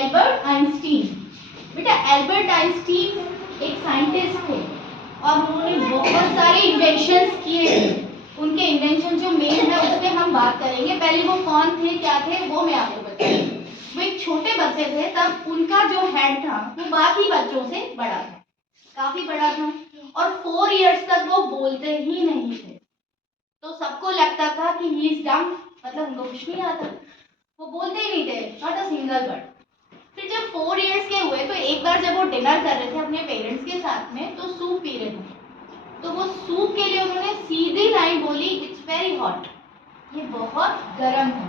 Albert Einstein. बेटा Albert Einstein एक scientist थे और उन्होंने बहुत सारे इन्वेंशंस किए थे। उनके इन्वेंशन जो मेन है उस पर हम बात करेंगे। पहले वो कौन थे, क्या थे, वो मैं आपको बताऊंगी। वो एक छोटे बच्चे थे, तब उनका जो हेड था वो बाकी बच्चों से बड़ा था, काफी बड़ा था, और 4 इयर्स तक वो बोलते ही नहीं थे। तो सबको लगता था कि ही इज डम, मतलब उनको कुछ नहीं आता, वो बोलते ही नहीं थे, नॉट अ सिंगल वर्ड। फिर जब 4 इयर्स के हुए तो एक बार जब वो डिनर कर रहे थे अपने पेरेंट्स के साथ में, तो सूप पी रहे थे। तो वो सूप के लिए उन्होंने सीधी लाइन बोली, इट्स वेरी हॉट, ये बहुत गर्म है।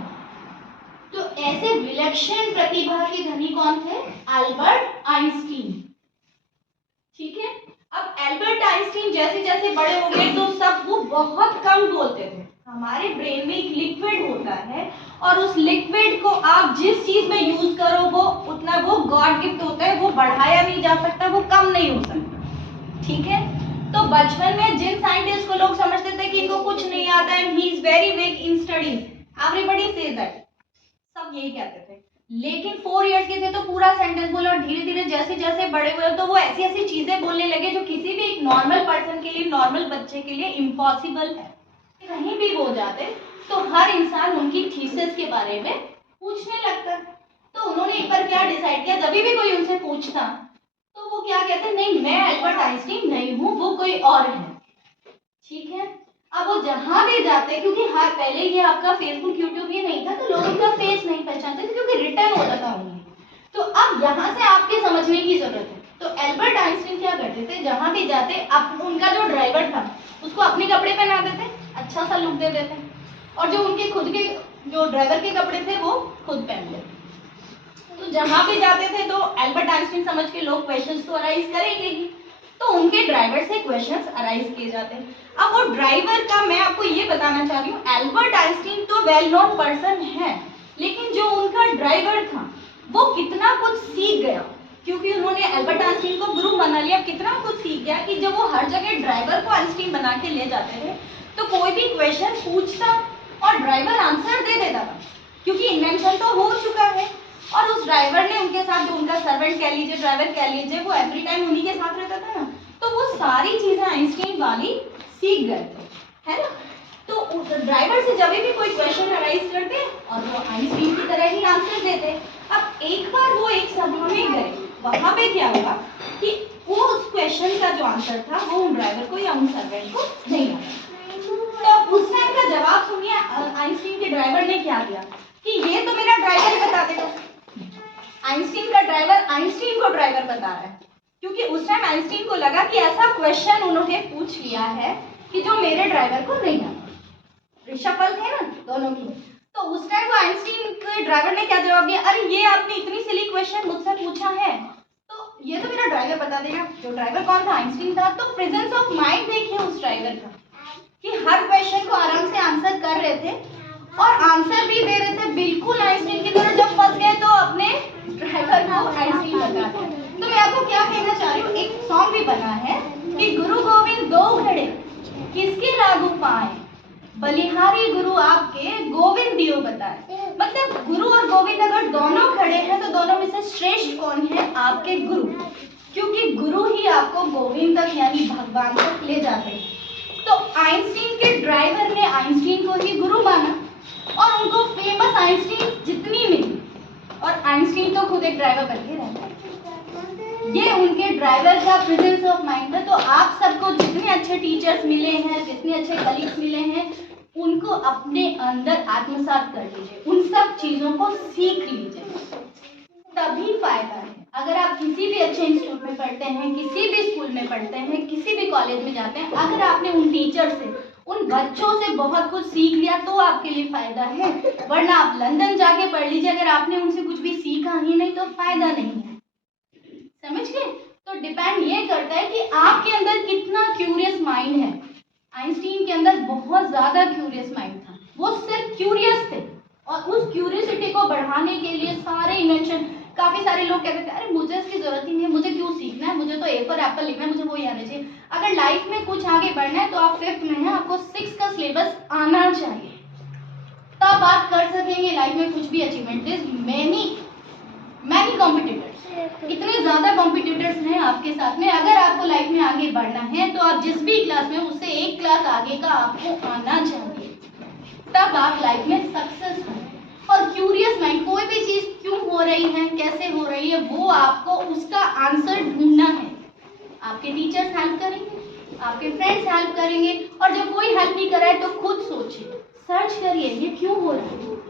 तो ऐसे विलक्षण प्रतिभा के धनी कौन थे? Albert Einstein. ठीक है। अब एल्बर्ट आइंस्टीन जैसे जैसे बड़े हो गए तो सब वो बहुत कम बोलते थे। हमारे ब्रेन में एक लिक्विड होता है और उस लिक्विड को आप जिस चीज में यूज करो वो उतना, वो गॉड गिफ्ट होता है, वो बढ़ाया नहीं जा सकता, वो कम नहीं हो सकता। ठीक है। तो बचपन में जिन साइंटिस्ट को लोग समझते थे कि इनको कुछ नहीं आता है, he is very weak in studies, everybody says that, सब यही कहते थे। लेकिन 4 इयर्स के थे तो पूरा सेंटेंस बोला, और धीरे धीरे जैसे जैसे बड़े हुए तो वो ऐसी ऐसी चीजें बोलने लगे जो किसी भी एक नॉर्मल पर्सन के लिए, नॉर्मल बच्चे के लिए इम्पॉसिबल है। कहीं भी वो जाते तो हर इंसान उनकी थीसिस के बारे में पूछने लगता। तो उन्होंने एक बार क्या डिसाइड किया, जब भी कोई उनसे पूछता तो वो क्या कहते, नहीं मैं एल्बर्ट आइंस्टीन नहीं हूँ, वो कोई और है। ठीक है। अब वो जहां भी जाते, क्योंकि हाँ पहले ये आपका फेसबुक यूट्यूब ये नहीं था तो लोग उनका फेस नहीं पहचानते थे क्योंकि रिटर्न होता था उन्हें। तो अब यहाँ से आपके समझने की जरूरत है। तो एल्बर्ट आइंस्टीन क्या करते थे, जहां भी जाते अब उनका जो ड्राइवर था उसको अपने कपड़े पहना देते, अच्छा सा लुक दे देते, और जो उनके खुद के जो ड्राइवर के कपड़े थे वो खुद पहन लेते। तो जहां भी जाते थे तो एल्बर्ट आइंस्टीन समझ के लोग क्वेश्चंस तो अराइज करेंगे ही, तो उनके ड्राइवर से क्वेश्चंस अराइज किए जाते हैं। अब वो ड्राइवर का मैं आपको ये बताना चाह रही हूँ, एल्बर्ट आइंस्टीन तो वेल नोन पर्सन है, लेकिन जो उनका ड्राइवर था वो कितना कुछ सीख गया, क्योंकि उन्होंने एल्बर्ट आइंस्टीन को गुरु बना लिया। कितना कुछ सीख गया कि जब वो हर जगह ड्राइवर को आइंस्टीन बना के ले जाते थे तो कोई भी क्वेश्चन पूछता और ड्राइवर आंसर दे देता था, क्योंकि इन्वेंशन तो हो चुका है। और उस ड्राइवर ने उनके साथ, जो उनका सर्वेंट कह लीजिए, ड्राइवर कह लीजिए, वो एवरी टाइम उन्हीं के साथ रहता था ना, तो वो सारी चीजें आइंस्टीन वाली सीख गए थे, है ना। तो ड्राइवर से जब भी कोई क्वेश्चन अराइज करते और वो आइंस्टीन की तरह ही आंसर देते। अब एक बार वो एक सभा में गए, वहां पे क्या हुआ कि वो उस क्वेश्चन का जो आंसर था वो उन ड्राइवर को या उन सर्वेंट को नहीं आया। तो उस टाइम का जवाब सुनिए, आइंस्टीन के ड्राइवर ने क्या किया कि ये तो मेरा ड्राइवर ही बता देगा। आइंस्टीन का ड्राइवर आइंस्टीन को ड्राइवर बता रहा है, क्योंकि उस टाइम आइंस्टीन को लगा कि ऐसा क्वेश्चन उन्होंने पूछ लिया है कि जो मेरे ड्राइवर को नहीं आता। रिशफल थे ना दोनों की। तो उस टाइम वो आइंस्टीन के ड्राइवर ने क्या जवाब दिया, अरे ये आपने इतनी सिली क्वेश्चन मुझसे पूछा है तो ये तो मेरा ड्राइवर बता देगा। जो ड्राइवर कौन था, आइंस्टीन था। तो प्रेजेंस ऑफ माइंड देखिए उस ड्राइवर का, कि हर क्वेश्चन को आराम से आंसर कर रहे थे और आंसर भी दे रहे थे बिल्कुल आइंस्टीन की तरह। जब फंस गए तो अपने ड्राइवर को आइंस्टीन बता दिया। तो मैं आपको क्या कहना चाह रही हूँ, एक सॉन्ग भी बना है कि गुरु गोविंद दो घड़े किसके लागू पाए, बलिहारी गुरु आपके गोविंद दियो बताए। मतलब गुरु और गोविंद अगर दोनों खड़े हैं तो दोनों में से श्रेष्ठ कौन है, आपके गुरु, क्योंकि गुरु ही आपको गोविंद तक यानी भगवान तक ले जाते हैं। तो आइंस्टीन के ड्राइवर ने आइंस्टीन को ही गुरु माना और उनको फेमस आइंस्टीन जितनी मिली, और आइंस्टीन तो खुद एक ड्राइवर बन के रहता है। ये उनके ड्राइवर का प्रेजेंस ऑफ माइंड है। तो आप सबको जितने अच्छे टीचर्स मिले हैं, जितने अच्छे कलीग्स मिले हैं, उनको अपने अंदर आत्मसात कर लीजिए, उन सब चीजों को सीख लीजिए, तभी फायदा है। अगर आप किसी भी अच्छे इंस्टीट्यूट में पढ़ते हैं, किसी भी स्कूल में पढ़ते हैं, किसी भी कॉलेज में जाते हैं, अगर आपने उन टीचर से, उन बच्चों से बहुत कुछ सीख लिया तो आपके लिए फायदा है। वरना आप लंदन जाके पढ़ लीजिए, अगर आपने उनसे कुछ भी सीखा ही नहीं तो फायदा नहीं है। समझ गए। तो डिपेंड ये करता है कि आपके अंदर कितना क्यूरियस माइंड है। आइंस्टीन के अंदर बहुत ज्यादा क्यूरियस माइंड था, वो सिर्फ क्यूरियस थे और उस क्यूरियोसिटी को बढ़ाने के लिए सारे इन्वेंशन। काफी सारे लोग कहते थे अरे मुझे इसकी जरूरत ही नहीं है, मुझे क्यों सीखना है, मुझे तो ए फॉर एप्पल लिखना है, मुझे वो ही आना चाहिए। अगर लाइफ में कुछ आगे बढ़ना है तो आप 5th में हैं, आपको 6 का सिलेबस आना चाहिए, तब आप कर सकेंगे लाइफ में कुछ भी अचीवमेंट। दिस मैनी इतने ज़्यादा कॉम्पिटिटर्स हैं आपके साथ में। अगर आपको लाइफ में आगे बढ़ना है तो आप जिस भी क्लास में, उससे एक क्लास आगे का आपको आना चाहिए, तब आप लाइफ में सक्सेस होंगे। और क्यूरियस माइंड, कोई भी चीज़ क्यों हो रही है, कैसे हो रही है, वो आपको उसका आंसर ढूंढना है। आपके टीचर्स हेल्प करेंगे, आपके फ्रेंड्स हेल्प करेंगे, और जब कोई हेल्प नहीं कर रहा है तो खुद सोचिए, सर्च करिए ये क्यों हो रहा है।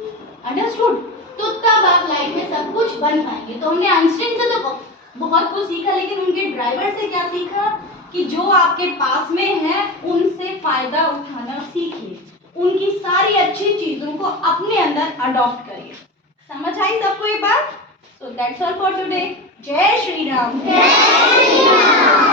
अंडरस्टूड? तो तब आप लाइफ में सब कुछ बन पाएंगे। तो हमने आइंस्टीन से तो बहुत कुछ सीखा, लेकिन उनके ड्राइवर से क्या सीखा कि जो आपके पास में है उनसे फायदा उठाना सीखिए, उनकी सारी अच्छी चीजों को अपने अंदर अडॉप्ट करिए। समझ आई सबको ये बात? So that's all for today. जय श्री राम। जय श्री राम।